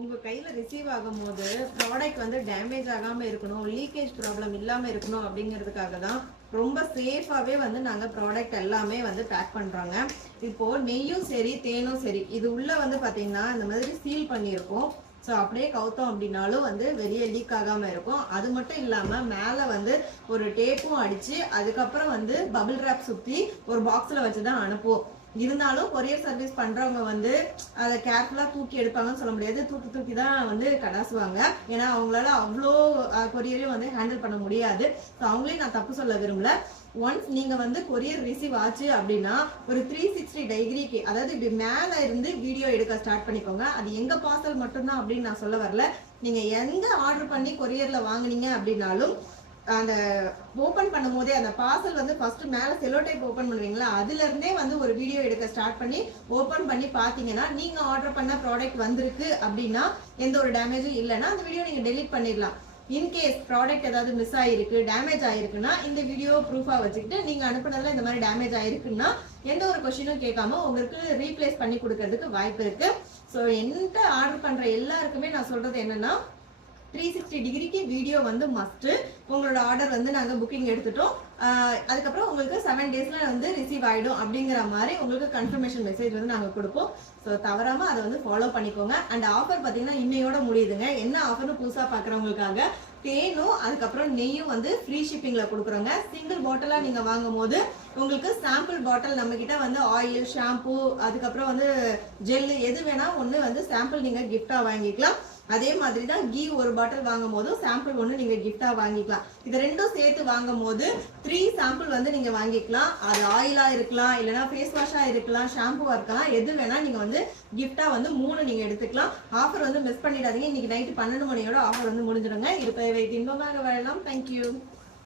உங்க கையில ரிசீவ் ஆகும்போது ப்ராடக்ட் வந்து டேமேஜ் ஆகாம இருக்கணும், லீக்கேஜ் ப்ராப்ளம் இல்லாம இருக்கணும் அப்படிங்கிறதுக்காக தான் ரொம்ப சேஃபாவே வந்து நாங்க ப்ராடக்ட் எல்லாமே வந்து பேக் பண்றோங்க. இப்போ நெய்யும் சரி தேனும் சரி இது உள்ள வந்து பாத்தீங்கன்னா இந்த மாதிரி சீல் பண்ணியிருக்கோம். ஸோ அப்படியே கவுத்தோம் அப்படின்னாலும் வந்து வெளியே லீக் ஆகாம இருக்கும். அது மட்டும் இல்லாம மேல வந்து ஒரு டேப்பும் அடிச்சு அதுக்கப்புறம் வந்து பபிள் ராப் சுத்தி ஒரு பாக்ஸ்ல வச்சுதான் அனுப்புவோம். இருந்தாலும் கொரியர் சர்வீஸ் பண்றவங்க வந்து அதை கேர்ஃபுல்லா தூக்கி எடுப்பாங்கன்னு சொல்ல முடியாது. தூக்கி தூக்கி தான் வந்து கடாசுவாங்க. ஏன்னா அவங்களால அவ்வளோ கொரியரையும் வந்து ஹேண்டில் பண்ண முடியாது. ஸோ அவங்களையும் நான் தப்பு சொல்ல விரும்பல. ஒன்ஸ் நீங்க வந்து கொரியர் ரிசீவ் ஆச்சு அப்படின்னா ஒரு 360 டிகிரிக்கு, அதாவது இப்படி மேல இருந்து வீடியோ எடுக்க ஸ்டார்ட் பண்ணிக்கோங்க. அது எங்க பார்சல் மட்டும்தான் அப்படின்னு நான் சொல்ல வரல. நீங்க எங்க ஆர்டர் பண்ணி கொரியர்ல வாங்குனீங்க அப்படின்னாலும் அந்த ஓபன் பண்ணும் போதே அந்த பார்சல் வந்து ஃபர்ஸ்ட் மேல செலோ டைப் ஓபன் பண்ணுவீங்களா, அதுல இருந்தே வந்து ஒரு வீடியோ எடுக்க ஸ்டார்ட் பண்ணி ஓபன் பண்ணி பாத்தீங்கன்னா நீங்க ஆர்டர் பண்ண ப்ராடக்ட் வந்திருக்கு அப்படின்னா எந்த ஒரு டேமேஜும் இல்லைன்னா அந்த வீடியோ நீங்க டெலீட் பண்ணிடலாம். இன்கேஸ் ப்ராடக்ட் ஏதாவது மிஸ் ஆயிருக்கு, டேமேஜ் ஆயிருக்குன்னா இந்த வீடியோ ப்ரூஃபா வச்சுக்கிட்டு நீங்க அனுப்புனதுல இந்த மாதிரி டேமேஜ் ஆயிருக்குன்னா எந்த ஒரு கொஸ்டினும் கேட்காம உங்களுக்கு ரீப்ளேஸ் பண்ணி கொடுக்கறதுக்கு வாய்ப்பு இருக்கு. ஸோ என்கிட்ட ஆர்டர் பண்ற எல்லாருக்குமே நான் சொல்றது என்னன்னா 360 டிகிரிக்கு வீடியோ வந்து மஸ்ட். உங்களோட ஆர்டர் வந்து நாங்கள் புக்கிங் எடுத்துட்டோம், அதுக்கப்புறம் உங்களுக்கு 7 டேஸ்ல வந்து ரிசீவ் ஆயிடும் அப்படிங்கிற மாதிரி உங்களுக்கு கன்ஃபர்மேஷன் மெசேஜ் வந்து நாங்கள் கொடுப்போம். ஸோ தவறாம அதை வந்து ஃபாலோ பண்ணிக்கோங்க. அண்ட் ஆஃபர் பார்த்தீங்கன்னா இன்னையோட முடியுதுங்க. என்ன ஆஃபர்னு புதுசாக பார்க்குறவங்களுக்காக தேனும் அதுக்கப்புறம் நெய்யும் வந்து ஃப்ரீ ஷிப்பிங்ல கொடுக்குறோங்க. சிங்கிள் பாட்டிலா நீங்க வாங்கும் போது உங்களுக்கு சாம்பிள் பாட்டில் நம்ம கிட்ட வந்து ஆயில், ஷாம்பு, அதுக்கப்புறம் வந்து ஜெல்லு எது வேணா ஒன்று வந்து சாம்பிள் நீங்க கிஃப்டா வாங்கிக்கலாம். அதே மாதிரி தான் கீ ஒரு பாட்டில் வாங்கும் போதும் சாம்பிள் ஒன்று நீங்க கிஃப்டா வாங்கிக்கலாம். இது ரெண்டும் சேர்த்து வாங்கும் போது 3 சாம்பிள் வந்து நீங்க வாங்கிக்கலாம். அது ஆயிலா இருக்கலாம், இல்லைன்னா ஃபேஸ் வாஷா இருக்கலாம், ஷாம்புவா இருக்கலாம், எது வேணா நீங்க வந்து கிஃப்டா வந்து 3 நீங்க எடுத்துக்கலாம். ஆஃபர் வந்து மிஸ் பண்ணிடாதீங்க. இன்னைக்கு நைட்டு 12 மணியோட ஆஃபர் வந்து முடிஞ்சிடுங்க. இருப்பதை வைத்து இன்பமாக வாழலாம். தேங்க்யூ.